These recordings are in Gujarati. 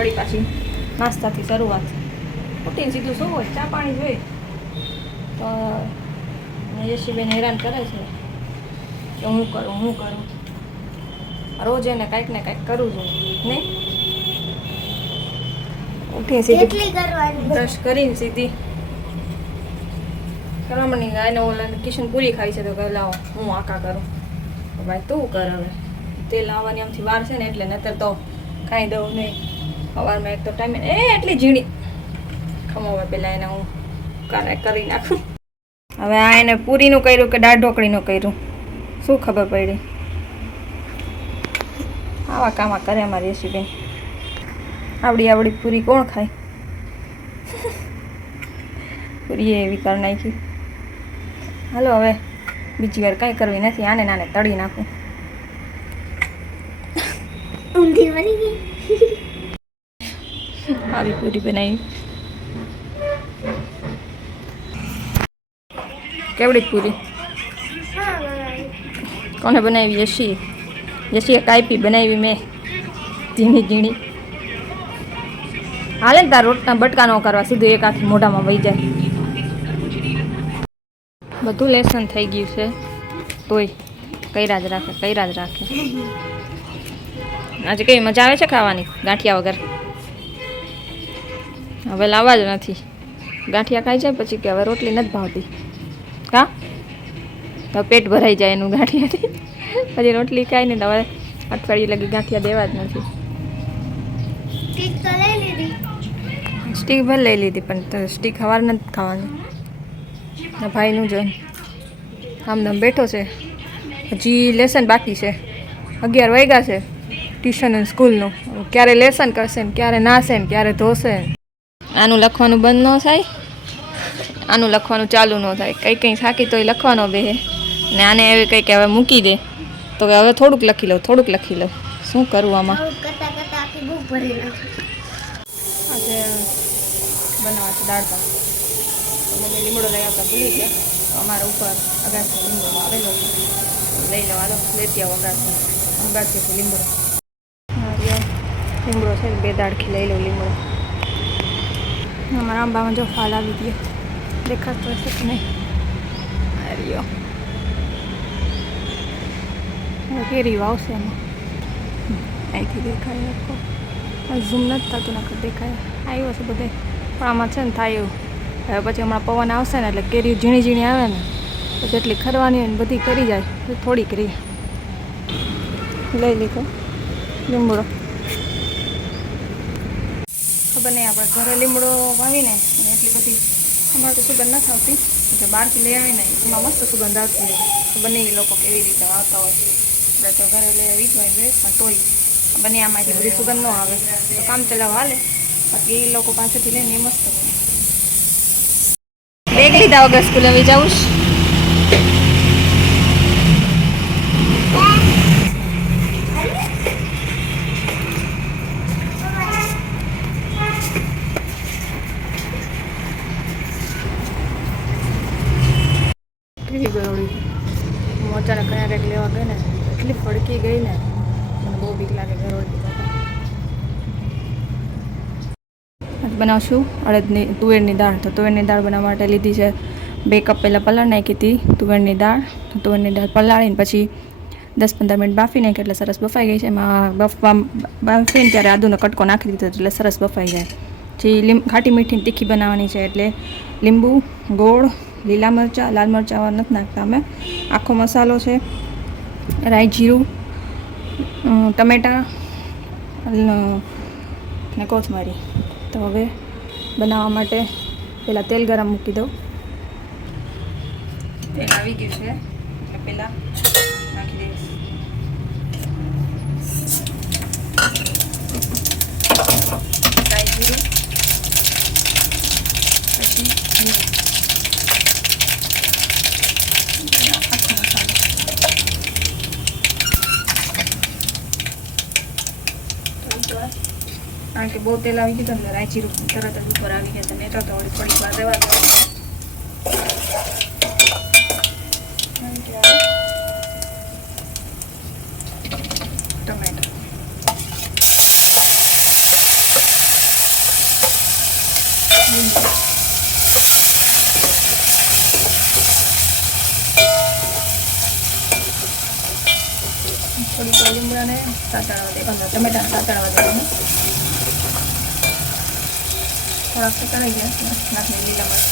વળી પાછી નાસ્તાથી શરૂઆત. ઉઠીને સીધું શું હોય, ચા પાણી જોઈએ તો યશીબેન હેરાન કરે છે કે હું કરું. રોજ એને કાંઈક ને કાંઈક કરવું જોઈએ નહીં. ઉઠીને સીધી બ્રશ કરીને સીધી કરવા માંડી. એને ઓલા કિશન પૂરી ખાઈ છે તો કહે લાવો હું આકા કરું. તો ભાઈ તું કર હવે, તેલ આવવાની આમથી વાર છે ને એટલે નતર તો ખાઈ દઉં નહીં. સવારમાં એક તો ટાઈમે એટલી ઝીણી ખમાવે પહેલાં એને હું કરી નાખું. હવે આ એને પૂરીનું કર્યું કે દાળ ઢોકળીનું કર્યું શું ખબર પડી. આવા કામા કરે અમારી યશીબેન. આવડી પૂરી કોણ ખાય? પૂરી એવી કરી નાખી. હાલો હવે બીજી વાર કાંઈ કરવી નથી, આને નાને તળી નાખું. આવી પૂરી બનાવી. કેવડી પૂરી કોને બનાવી? યશીએ કાપી બનાવી મેં ઝીણી. હાલે ને તાર રોટના બટકા ન કરવા, સીધું એક આખી મોઢામાં વહી જાય. બધું લેસન થઈ ગયું છે તોય કર્યા જ રાખે. આજે કઈ મજા આવે છે ખાવાની ગાંઠિયા વગર? હવે લાવવા જ નથી. ગાંઠિયા ખાઈ જાય પછી કે હવે રોટલી નથી ભાવતી. હા તો પેટ ભરાઈ જાય એનું ગાંઠિયાથી. પછી રોટલી ખાઈ ને તો હવે અઠવાડિયે લગી ગાંઠિયા દેવા જ નથી. સ્ટીક ભલે લઈ લીધી પણ સ્ટીક સવાર નથી ખાવાની. ભાઈનું જો આમનામ બેઠો છે, હજી લેસન બાકી છે. 11 વાગ્યા છે ટ્યુશન અને સ્કૂલનું. ક્યારે લેસન કરશે ને ક્યારે નાશે ને ક્યારે ધોશે. આનું લખવાનું બંધ ન થાય, આનું લખવાનું ચાલુ ન થાય. કંઈ થાકી તોય લખવાનો બેહે ને આને હવે કંઈક હવે મૂકી દે તો હવે થોડુંક લખી લઉં. શું કરવું આમાં? આજે બનાવવા છે દાળ ભાત. મમ્મી લીમડો લઈ આવતા ભૂલી ગયા. અમારા ઉપર અગાસી લીમડો આવેલો છે, લઈ લો. હાલો લેતી આવો અગાસી લીમડો. લીમડો છે 2 દાળખી લઈ લો લીમડો. અમારા આંબામાં જો ફાલ આવી ગયો, દેખાતો હશે કે નહીં? રહ્યો કેરી આવશે એમાં. અહીંથી દેખાય લખો. ઝૂમ નથી થતું, નકર દેખાય. આવ્યો છે બધે પણ આમાં છે ને થાય એવું. હવે પછી હમણાં પવન આવશે ને એટલે કેરી ઝીણી આવે ને તો જેટલી ખરવાની હોય ને બધી કરી જાય. થોડીક રહી લઈ લીધો લીમડો. ખબર નહીં આપણે ઘરે લીમડો વાવીને એટલી બધી અમારે તો સુગંધ નથી આવતી. એટલે બહારથી લઈ આવીને એમાં મસ્ત સુગંધ આવતી હોય. ખબર નહીં એ લોકો કેવી રીતે આવતા હોય. આપણે તો ઘરે લઈ આવી જ હોય જોઈએ પણ તોય બને આમાંથી બધી સુગંધ ન આવે તો કામ ચલાવવા હાલે. બાકી એ લોકો પાસેથી લઈને એ મસ્ત હોય. બેગ લીધા વગર સ્કૂલે આવી જાઉં. કેવી ગરોળી મોચાને કયા કંઈક લેવા ગઈ ને એટલી ફડકી ગઈ ને મને બહુ બીક લાગે ગરોળી. બનાવશું તુવેરની દાળ. તો તુવેરની દાળ બનાવવા માટે લીધી છે 2 કપ પહેલાં પલાળ નાખી હતી તુવેરની દાળ. પલાળીને પછી 10-15 મિનિટ બાફી નાખી એટલે સરસ બફાઈ ગઈ છે. એમાં બાફીને ત્યારે આદુનો કટકો નાખી દીધો એટલે સરસ બફાઈ જાય. જે ખાટી મીઠી તીખી બનાવવાની છે એટલે લીંબુ, ગોળ, લીલા મરચાં, લાલ મરચાં નથી નાખતા અમે. આખો મસાલો છે, રાઈ, જીરું, ટમેટાં ને કોથમરી. તો હવે બનાવવા માટે પહેલાં તેલ ગરમ મૂકી દઉં. તેલ આવી ગયું છે એટલે પહેલાં નાખી દઈશ રાઈ, જીરું, પછી આખો મસાલો. કારણ કે બહુ તેલ આવી ગયું એટલે રાઈ જીરું તરત જ ઉપર આવી ગયા. નહીં તો થોડી થોડી વાર રહેવા દો. ટમેટો થોડીક લીમડાને સાતળવા દે, ટમેટાને સાતળવા દેવાનું. થોડાક સતળાઈ ગયા, નાખી લીલા મરચ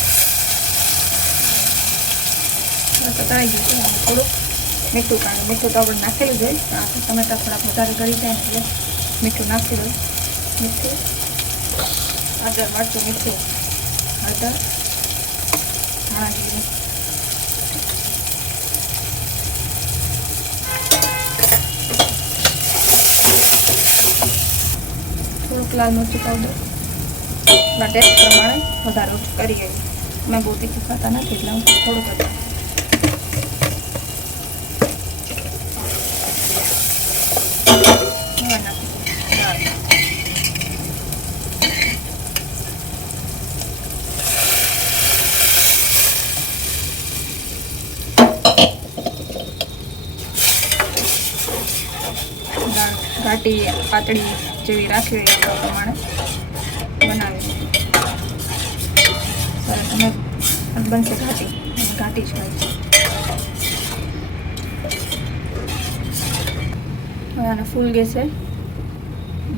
સતળાઈ ગયું છે. થોડુંક મીઠું, કારણ મીઠું તો આપણે નાખેલું જ હોય. ટમેટા થોડાક વધારે ગળી જાય ને એટલે મીઠું નાખી દઉં. મીઠું, હળદર, મરચું, મીઠું, હળદર, ધાણા જીરું, થોડુંક લાલ મરચું પાવડર, આપણા ટેસ્ટ પ્રમાણે વધારે ઓછું કરીએ. અમે બહુ તીખું ખાતા નથી એટલે હું થોડુંક જ નાખી દાળ. ઘાટી પાતળી જેવી રાખવી હોય એ પ્રમાણે બનાવી સરસ. અને બનશે ઘાટી, ઘાટી જ હોય. હવે આને ફૂલ ગેસે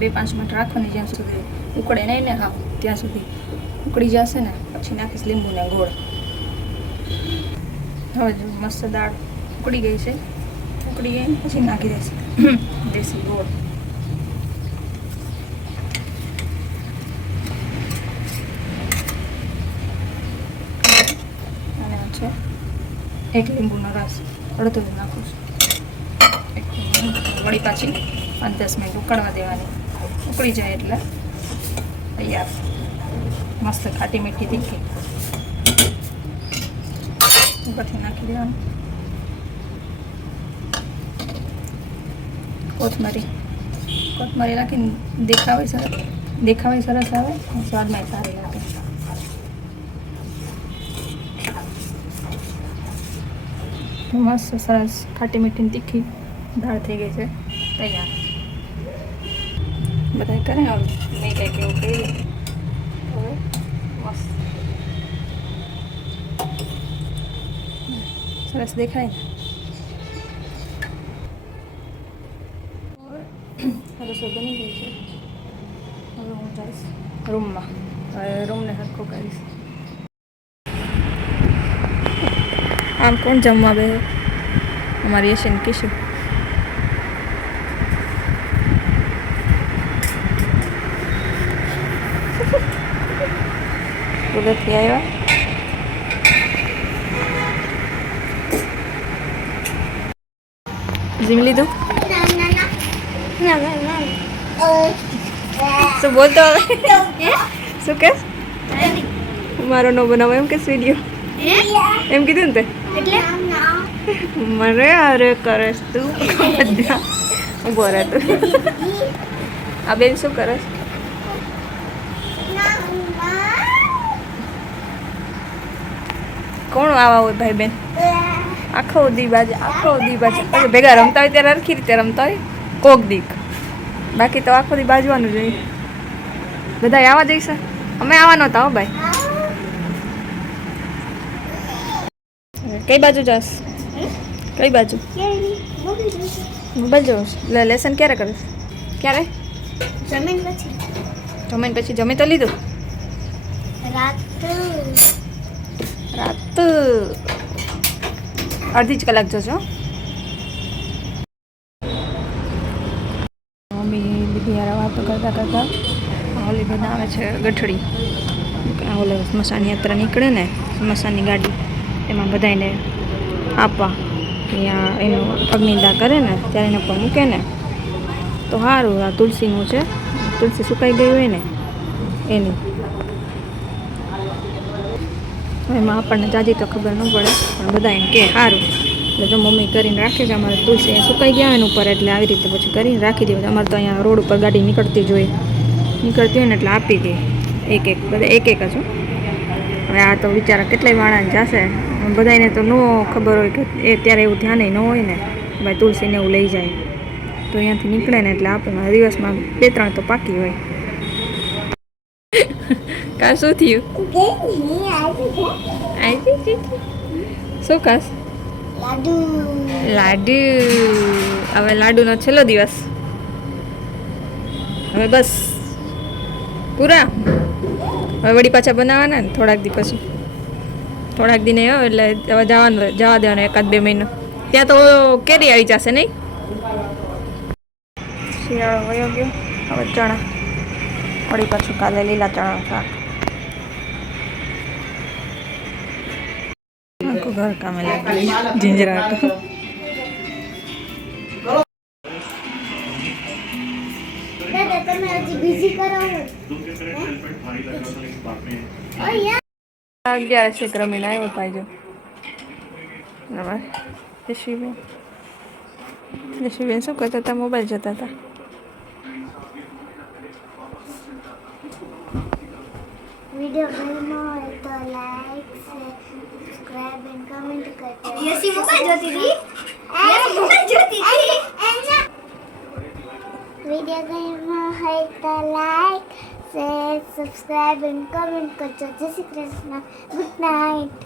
2-5 મિનિટ રાખવાની, જ્યાં સુધી ઉકળે નહીં ને, હા ત્યાં સુધી ઉકળી જશે ને પછી નાખીશ લીંબુને ગોળ. હવે જો મસ્ત દાળ ઉકળી ગઈ છે. ઉકળી ગઈ પછી નાખી દેશે દેશી ગોળ. અને છે 1 લીંબુનો રસ, અડધો નાખું છું. વળી પાછી 5-10 મિનિટ ઉકળવા દેવાની. ઉકળી જાય એટલે તૈયાર મસ્ત ખાટી મીઠી તીખી. ઉપરથી નાખી દેવાનું કોથમરી નાખીને દેખાવે સરસ આવે, સ્વાદમાં સારી લાગે. મસ્ત સરસ ખાટી મીઠી તીખી દાળ થઈ ગઈ છે તૈયાર. બધા કરે હવે મેં કંઈક એવું કરી હવે મસ્ત સરસ દેખાય ને. રસોઈ બની ગઈ છે. હવે હું જઈશ રૂમમાં. હવે રૂમને હરખું કરીશ. આમ કોણ જમવા બે? અમારી યશિન કિશુ. સુરતથી આવ્યા. જીમ લીધું? શું બોલતો હવે? શું કે મારો નો બનાવો એમ કે વિડીયો એમ કીધું ને તે મને અરે કરસ તું બધા ઉભો રહે તું. આ બેન શું કરસ? કોણ આવા હોય ભાઈ બેન? આખો દી બાજુ ભેગા રમતા હોય ત્યારે સરખી રીતે રમતા હોય કોક દીક, બાકી તો આખો દી બાજવાનું જોઈએ. બધા આવવા જઈશે, અમે આવવાનો હતા હો ભાઈ. કઈ બાજુ જાસ? કઈ બાજુ? મોબાઈલ જોશ. લેસન ક્યારે કરીશ? ક્યારે? જમીન પછી જમી તો લીધું? રાત અડધી જ કલાક જશો. મમ્મી દીદી યાર વાતો કરતા ઓલી બેન આવે છે ગઠડી. ઓલે સ્મશાન યાત્રા નીકળે ને, સ્મશાનની ગાડી, એમાં બધાને આપવા ત્યાં એનું અગ્નિદા કરે ને ત્યારે એને પણ મૂકે ને તો સારું. આ તુલસીનું છે, તુલસી સુકાઈ ગઈ હોય ને એની. એમાં આપણને જાજી તો ખબર ન પડે પણ બધા એમ કે સારું. એટલે જો મમ્મી કરીને રાખે છે. અમારે તુલસી સુકાઈ ગયા હોય ને ઉપર, એટલે આવી રીતે પછી કરીને રાખી દે. અમારે તો અહીંયા રોડ ઉપર ગાડી નીકળતી જ હોય ને એટલે આપી દે બધા એક જ. હવે આ તો બિચારા કેટલાય માણસ જશે, બધાને તો ન ખબર હોય કે એ ત્યારે એવું ધ્યાન ન હોય ને ભાઈ તુલસીને એવું લઈ જાય તો અહીંયાથી નીકળે ને એટલે આપણે દિવસમાં 2-3 તો પાકી હોય. કા શું થયું શું કાસ લાડુ હવે લાડુનો છેલ્લો દિવસ હવે બસ પૂરા હવે વળી પાછા બનાવવાના ને થોડાક દી પછી થોડાક દિને એટલે હવે જવાનું જવા દેવાનું 1-2 મહિનો ત્યાં તો કેરી આવી જશે નહીં શિયાળો વયો ગયો હવે ચણા વળી પાછું કાલે લીલા ચણા શાક આખું ઘર કામે લાગ્યું ઝીંઝરાટ અગિયાર છે રમીને આવ્યો પાજો યશવીબેન શું કરતા હતા મોબાઈલ જતા હતા વિડિયો ગમ્યો હોય તો like share subscribe and comment કરજો યસી મોબાઈલ જોતી હતી યસી મોબાઈલ જોતી હતી વિડિયો ગમ્યો હોય તો like share subscribe and comment કરજો જય શ્રી કૃષ્ણ ગુડ નાઇટ